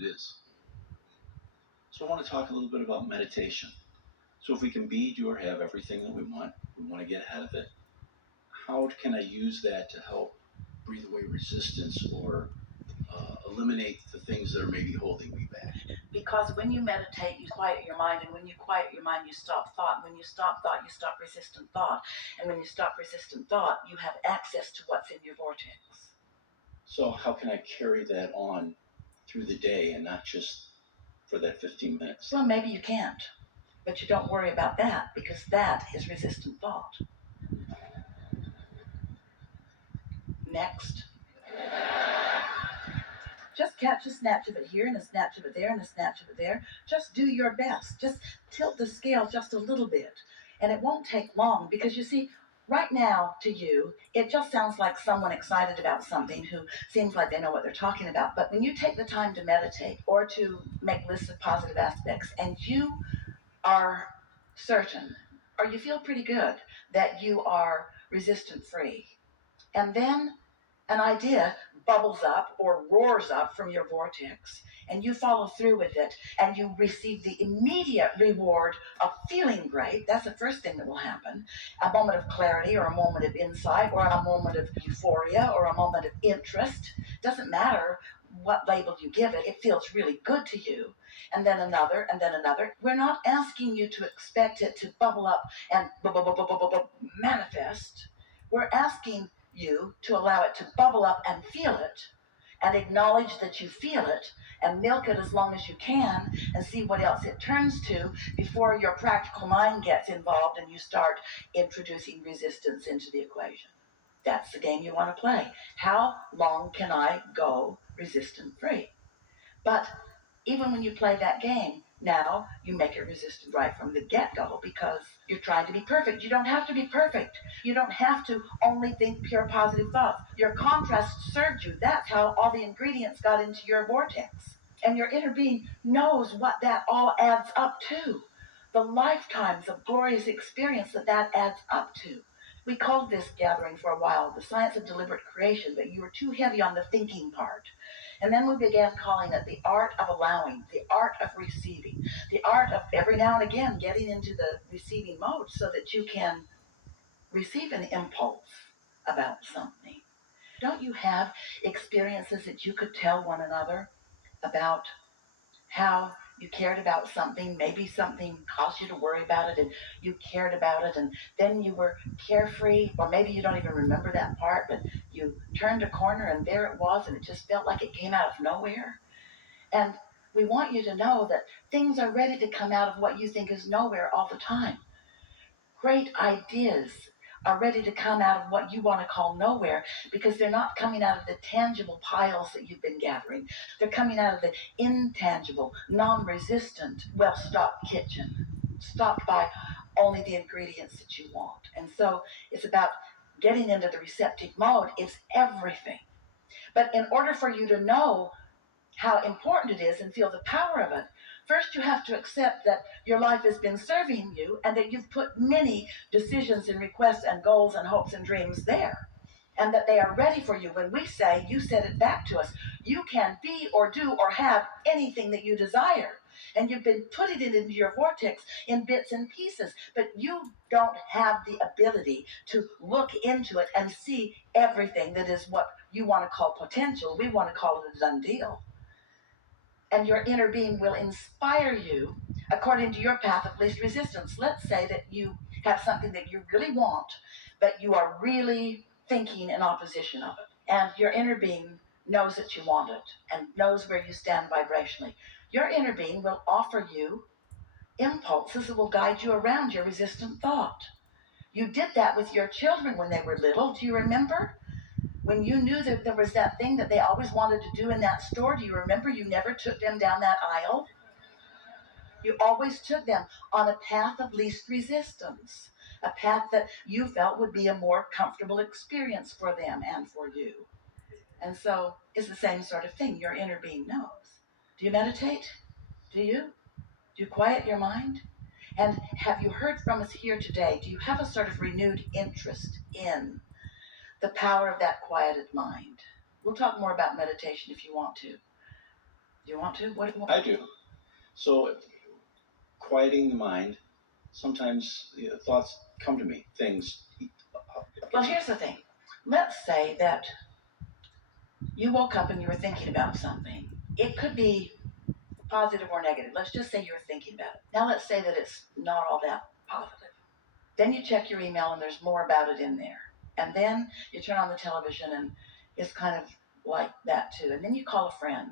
It is. So I want to talk a little bit about meditation. So if we can be, do, or have everything that we want to get ahead of it. How can I use that to help breathe away resistance or eliminate the things that are maybe holding me back? Because when you meditate, you quiet your mind, and when you quiet your mind, you stop thought. And when you stop thought, you stop resistant thought. And when you stop resistant thought, you have access to what's in your vortex. So how can I carry that on through the day and not just for that 15 minutes? Well, maybe you can't, but you don't worry about that because that is resistant thought. Next. Just catch a snatch of it here and a snatch of it there and a snatch of it there. Just do your best. Just tilt the scale just a little bit. And it won't take long because you see, right now to you, it just sounds like someone excited about something who seems like they know what they're talking about. But when you take the time to meditate or to make lists of positive aspects and you are certain or you feel pretty good that you are resistant free, and then an idea bubbles up or roars up from your vortex, and you follow through with it, and you receive the immediate reward of feeling great. That's the first thing that will happen. A moment of clarity, or a moment of insight, or a moment of euphoria, or a moment of interest. Doesn't matter what label you give it, it feels really good to you. And then another, and then another. We're not asking you to expect it to bubble up and manifest. We're asking you to allow it to bubble up and feel it, and acknowledge that you feel it, and milk it as long as you can, and see what else it turns to before your practical mind gets involved and you start introducing resistance into the equation. That's the game you want to play. How long can I go resistant free? But even when you play that game, now you make it resistant right from the get-go because you're trying to be perfect. You don't have to be perfect. You don't have to only think pure positive thoughts. Your contrast served you. That's how all the ingredients got into your vortex. And your inner being knows what that all adds up to. The lifetimes of glorious experience that adds up to. We called this gathering for a while the science of deliberate creation, but you were too heavy on the thinking part. And then we began calling it the art of allowing, the art of receiving, the art of every now and again getting into the receiving mode so that you can receive an impulse about something. Don't you have experiences that you could tell one another about how you cared about something, maybe something caused you to worry about it and you cared about it, and then you were carefree, or maybe you don't even remember that part, but you turned a corner and there it was, and it just felt like it came out of nowhere. And we want you to know that things are ready to come out of what you think is nowhere all the time. Great ideas are ready to come out of what you want to call nowhere because they're not coming out of the tangible piles that you've been gathering. They're coming out of the intangible, non-resistant, well-stocked kitchen, stocked by only the ingredients that you want. And so it's about getting into the receptive mode. It's everything. But in order for you to know how important it is and feel the power of it, first you have to accept that your life has been serving you and that you've put many decisions and requests and goals and hopes and dreams there, and that they are ready for you. When we say, you said it back to us, you can be or do or have anything that you desire. And you've been putting it into your vortex in bits and pieces, but you don't have the ability to look into it and see everything that is what you want to call potential. We want to call it a done deal. And your inner being will inspire you according to your path of least resistance. Let's say that you have something that you really want, but you are really thinking in opposition of it. And your inner being knows that you want it and knows where you stand vibrationally. Your inner being will offer you impulses that will guide you around your resistant thought. You did that with your children when they were little. Do you remember? When you knew that there was that thing that they always wanted to do in that store, do you remember you never took them down that aisle? You always took them on a path of least resistance, a path that you felt would be a more comfortable experience for them and for you. And so it's the same sort of thing. Your inner being knows. Do you meditate? Do you? Do you quiet your mind? And have you heard from us here today? Do you have a sort of renewed interest in the power of that quieted mind? We'll talk more about meditation if you want to. Do you want to? What do you want? I do. So, quieting the mind, sometimes thoughts come to me, things. Well, here's the thing. Let's say that you woke up and you were thinking about something. It could be positive or negative. Let's just say you were thinking about it. Now let's say that it's not all that positive. Then you check your email and there's more about it in there. And then you turn on the television and it's kind of like that too. And then you call a friend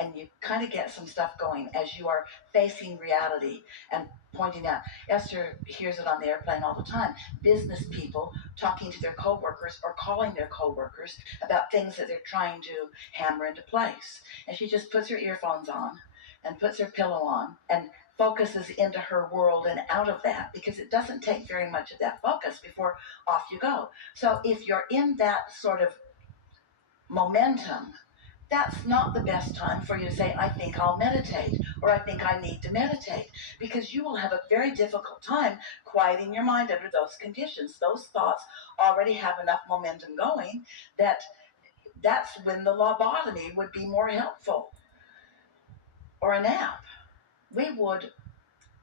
and you kind of get some stuff going as you are facing reality and pointing out. Esther hears it on the airplane all the time. Business people talking to their coworkers or calling their coworkers about things that they're trying to hammer into place. And she just puts her earphones on and puts her pillow on and focuses into her world and out of that, because it doesn't take very much of that focus before off you go. So if you're in that sort of momentum, that's not the best time for you to say, I think I'll meditate, or I think I need to meditate, because you will have a very difficult time quieting your mind under those conditions. Those thoughts already have enough momentum going that that's when the lobotomy would be more helpful, or a nap. We would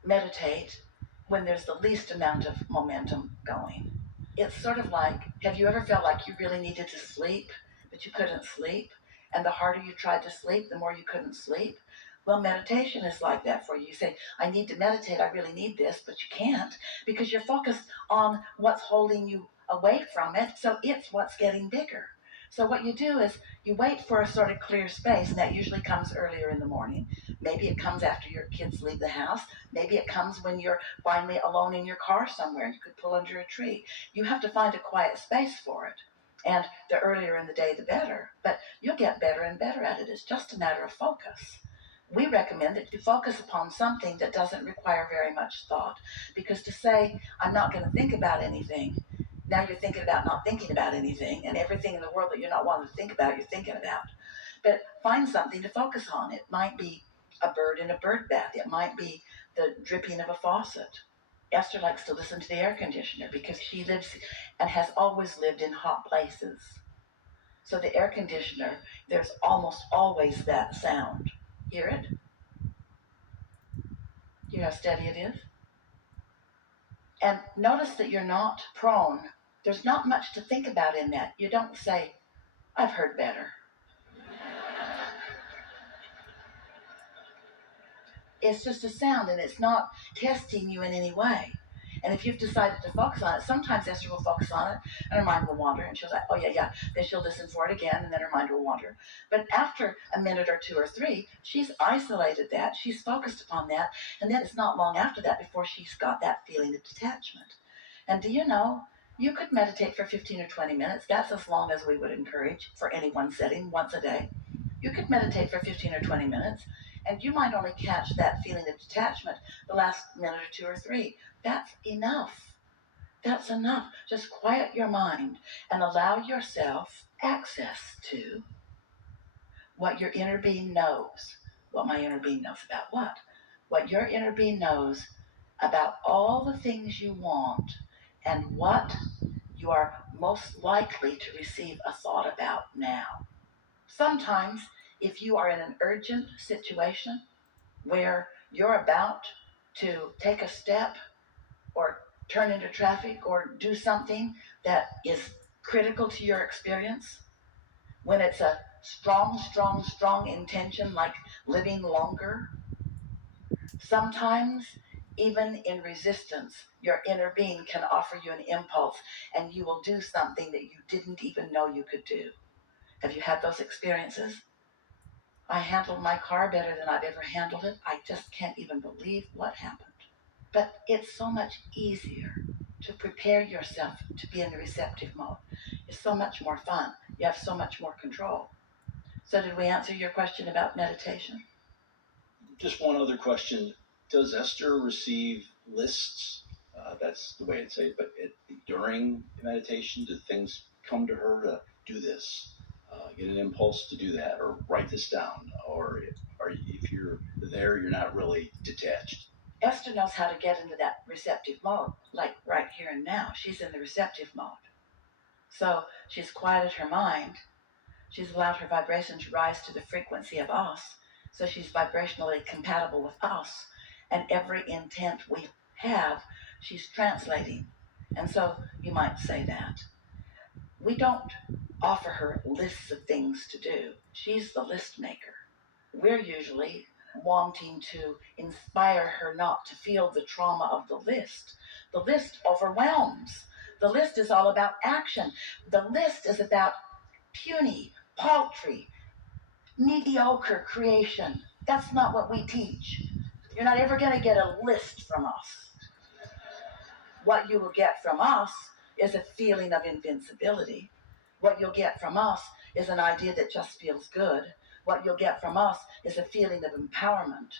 meditate when there's the least amount of momentum going. It's sort of like, have you ever felt like you really needed to sleep, but you couldn't sleep? And the harder you tried to sleep, the more you couldn't sleep? Well, meditation is like that for you. You say, I need to meditate, I really need this, but you can't because you're focused on what's holding you away from it, so it's what's getting bigger. So what you do is you wait for a sort of clear space, and that usually comes earlier in the morning. Maybe it comes after your kids leave the house. Maybe it comes when you're finally alone in your car somewhere and you could pull under a tree. You have to find a quiet space for it. And the earlier in the day, the better. But you'll get better and better at it. It's just a matter of focus. We recommend that you focus upon something that doesn't require very much thought. Because to say, I'm not going to think about anything, now you're thinking about not thinking about anything, and everything in the world that you're not wanting to think about, you're thinking about. But find something to focus on. It might be a bird in a bird bath. It might be the dripping of a faucet. Esther likes to listen to the air conditioner because she lives and has always lived in hot places. So the air conditioner, there's almost always that sound. Hear it? Hear how steady it is? And notice that you're not prone. There's not much to think about in that. You don't say, I've heard better. It's just a sound, and it's not testing you in any way. And if you've decided to focus on it, sometimes Esther will focus on it and her mind will wander, and she'll say, oh, yeah, yeah. Then she'll listen for it again, and then her mind will wander. But after a minute or two or three, she's isolated that, she's focused upon that, and then it's not long after that before she's got that feeling of detachment. And do you know, you could meditate for 15 or 20 minutes. That's as long as we would encourage for any one setting, once a day. You could meditate for 15 or 20 minutes, and you might only catch that feeling of detachment the last minute or two or three. That's enough. That's enough. Just quiet your mind and allow yourself access to what your inner being knows. What my inner being knows about what? What your inner being knows about all the things you want and what you are most likely to receive a thought about now. Sometimes, if you are in an urgent situation where you're about to take a step or turn into traffic or do something that is critical to your experience, when it's a strong, strong, strong intention like living longer, sometimes even in resistance, your inner being can offer you an impulse and you will do something that you didn't even know you could do. Have you had those experiences? I handled my car better than I've ever handled it. I just can't even believe what happened. But it's so much easier to prepare yourself to be in the receptive mode. It's so much more fun. You have so much more control. So did we answer your question about meditation? Just one other question. Does Esther receive lists? That's the way I'd say it. But during meditation, do things come to her to do this? Get an impulse to do that, or write this down, or if you're there, you're not really detached. Esther knows how to get into that receptive mode, like right here and now. She's in the receptive mode. So she's quieted her mind. She's allowed her vibration to rise to the frequency of us. So she's vibrationally compatible with us, and every intent we have, she's translating. And so you might say that. We don't offer her lists of things to do. She's the list maker. We're usually wanting to inspire her not to feel the trauma of the list. The list overwhelms. The list is all about action. The list is about puny, paltry, mediocre creation. That's not what we teach. You're not ever going to get a list from us. What you will get from us is a feeling of invincibility. What you'll get from us is an idea that just feels good. What you'll get from us is a feeling of empowerment.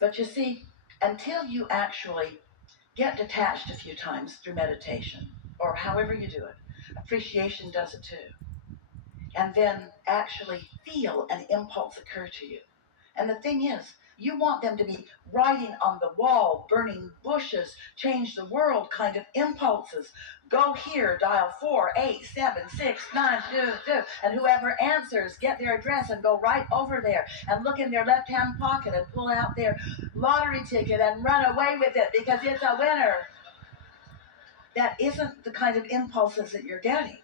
But you see, until you actually get detached a few times through meditation, or however you do it, appreciation does it too, and then actually feel an impulse occur to you. And the thing is, you want them to be writing on the wall, burning bushes, change the world kind of impulses. Go here, dial 4876922, and whoever answers, get their address and go right over there and look in their left-hand pocket and pull out their lottery ticket and run away with it because it's a winner. That isn't the kind of impulses that you're getting.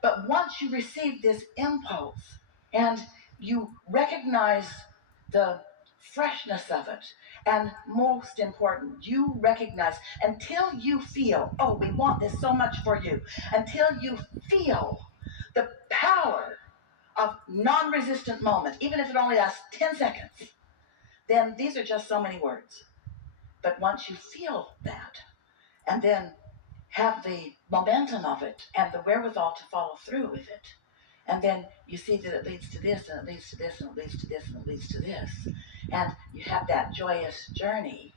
But once you receive this impulse and you recognize the freshness of it, and most important, you recognize until you feel, oh, we want this so much for you, until you feel the power of non-resistant moment, even if it only lasts 10 seconds, then these are just so many words. But once you feel that, and then have the momentum of it and the wherewithal to follow through with it. And then you see that it leads to this, and it leads to this, and it leads to this, and it leads to this. And you have that joyous journey,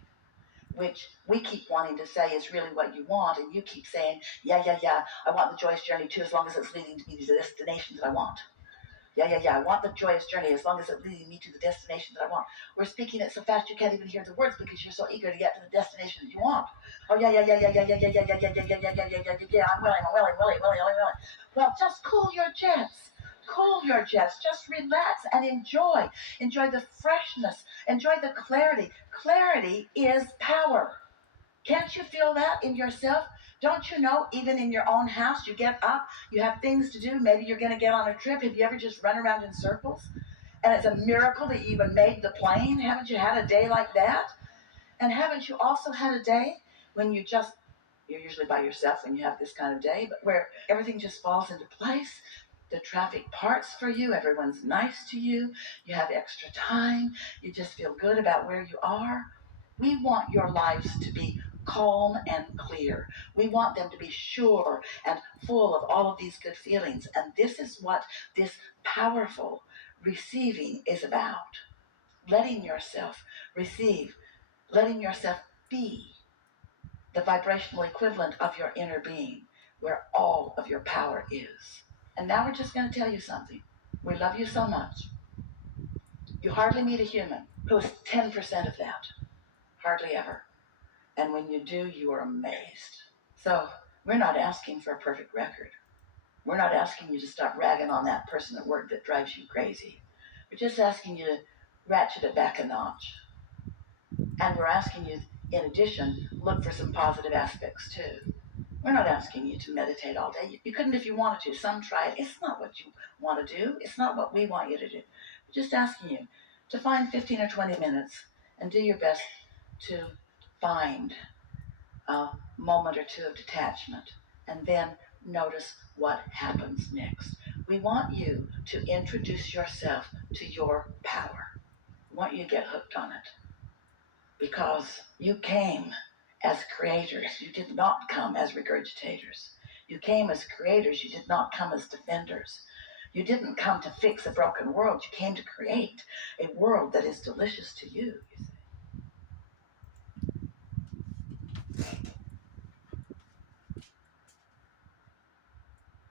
which we keep wanting to say is really what you want. And you keep saying, yeah, I want the joyous journey too, as long as it's leading me to the destination that I want. Yeah, I want the joyous journey as long as it's leading me to the destination that I want. We're speaking it so fast you can't even hear the words because you're so eager to get to the destination that you want. Oh, yeah, I'm willing. Well, just cool your jets. Cool your jets. Just relax and enjoy. Enjoy the freshness. Enjoy the clarity. Clarity is power. Can't you feel that in yourself? Don't you know, even in your own house, you get up, you have things to do, maybe you're going to get on a trip. Have you ever just run around in circles? And it's a miracle that you even made the plane. Haven't you had a day like that? And haven't you also had a day when you're usually by yourself when you have this kind of day, but where everything just falls into place? The traffic parts for you, everyone's nice to you, you have extra time, you just feel good about where you are. We want your lives to be calm and clear. We want them to be sure and full of all of these good feelings. And this is what this powerful receiving is about. Letting yourself receive, letting yourself be the vibrational equivalent of your inner being, where all of your power is. And now we're just going to tell you something. We love you so much. You hardly meet a human who is 10% of that. Hardly ever. And when you do, you are amazed. So we're not asking for a perfect record. We're not asking you to stop ragging on that person at work that drives you crazy. We're just asking you to ratchet it back a notch. And we're asking you, in addition, look for some positive aspects too. We're not asking you to meditate all day. You couldn't if you wanted to. Some try it. It's not what you want to do. It's not what we want you to do. We're just asking you to find 15 or 20 minutes and do your best to find a moment or two of detachment, and then notice what happens next. We want you to introduce yourself to your power. We want you to get hooked on it because you came as creators. You did not come as regurgitators. You came as creators. You did not come as defenders. You didn't come to fix a broken world. You came to create a world that is delicious to you see.